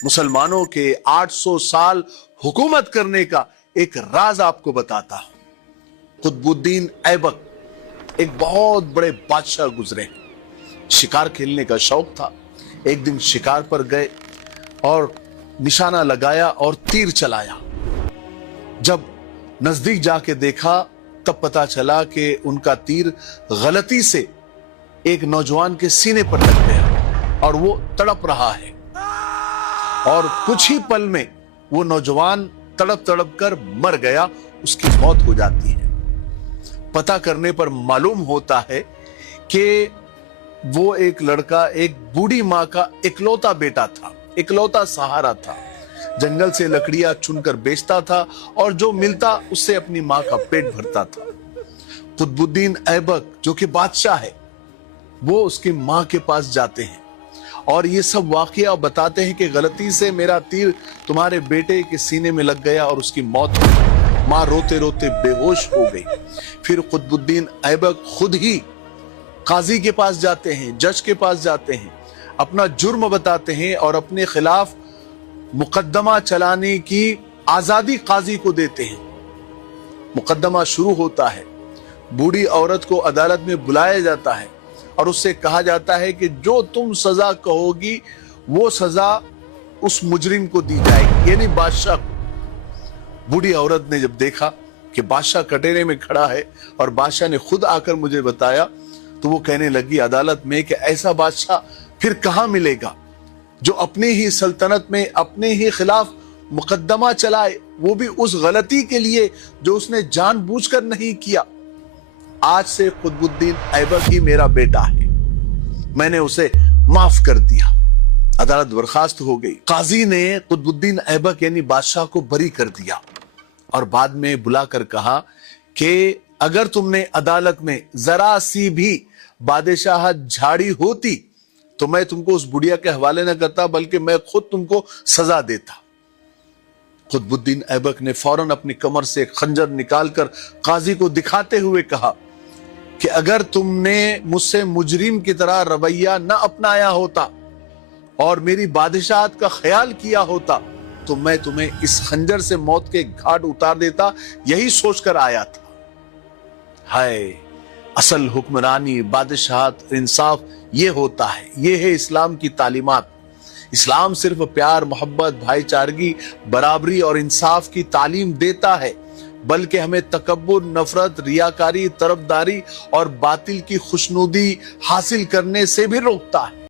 मुसलमानों के 800 साल हुकूमत करने का एक राज आपको बताता हूं। कुतुबुद्दीन ऐबक एक बहुत बड़े बादशाह गुजरे। शिकार खेलने का शौक था। एक दिन शिकार पर गए और निशाना लगाया और तीर चलाया। जब नजदीक जाके देखा तब पता चला कि उनका तीर गलती से एक नौजवान के सीने पर लग गया और वो तड़प रहा है और कुछ ही पल में वो नौजवान तड़प तड़प कर मर गया, उसकी मौत हो जाती है। पता करने पर मालूम होता है कि वो एक लड़का एक बूढ़ी माँ का इकलौता बेटा था, इकलौता सहारा था। जंगल से लकड़ियां चुनकर बेचता था और जो मिलता उससे अपनी माँ का पेट भरता था। कुतुबुद्दीन ऐबक जो कि बादशाह है, वो उसकी माँ के पास जाते हैं और ये सब वाकया बताते हैं कि गलती से मेरा तीर तुम्हारे बेटे के सीने में लग गया और उसकी मौत हो गई। माँ रोते रोते बेहोश हो गई। फिर कुतुबुद्दीन ऐबक खुद ही काजी के पास जाते हैं, जज के पास जाते हैं, अपना जुर्म बताते हैं और अपने खिलाफ मुकदमा चलाने की आजादी काजी को देते हैं। मुकदमा शुरू होता है। बूढ़ी औरत को अदालत में बुलाया जाता है और उससे कहा जाता है कि जो तुम सजा कहोगी वो सजा उस मुजरिम को दी जाएगी, यानी बादशाह को। बूढ़ी औरत ने जब देखा कि बादशाह कटोरे में खड़ा है और बादशाह ने खुद आकर मुझे बताया, तो वो कहने लगी अदालत में कि ऐसा बादशाह फिर कहां मिलेगा जो अपनी ही सल्तनत में अपने ही खिलाफ मुकदमा चलाए, वो भी उस गलती के लिए जो उसने जानबूझकर नहीं किया। आज से कुतुबुद्दीन ऐबक ही मेरा बेटा है, मैंने उसे माफ कर दिया। अदालत बर्खास्त हो गई। काजी ने कुतुबुद्दीन ऐबक यानी बादशाह को बरी कर दिया और बाद में बुलाकर कहा कि अगर तुमने अदालत में जरा सी भी बादशाह झाड़ी होती तो मैं तुमको उस बुढ़िया के हवाले न करता, बल्कि मैं खुद तुमको सजा देता। कुतुबुद्दीन ऐबक ने फौरन अपनी कमर से खंजर निकालकर काजी को दिखाते हुए कहा कि अगर तुमने मुझसे मुजरिम की तरह रवैया न अपनाया होता और मेरी बादशाहत का ख्याल किया होता तो मैं तुम्हें इस खंजर से मौत के घाट उतार देता, यही सोचकर आया था। हाय, असल हुक्मरानी, बादशाहत, इंसाफ ये होता है, ये है इस्लाम की तालीमात। इस्लाम सिर्फ प्यार, मोहब्बत, भाईचारगी, बराबरी और इंसाफ की तालीम देता है, बल्कि हमें तकब्बुर, नफरत, रियाकारी, तरफदारी और बातिल की खुशनुदी हासिल करने से भी रोकता है।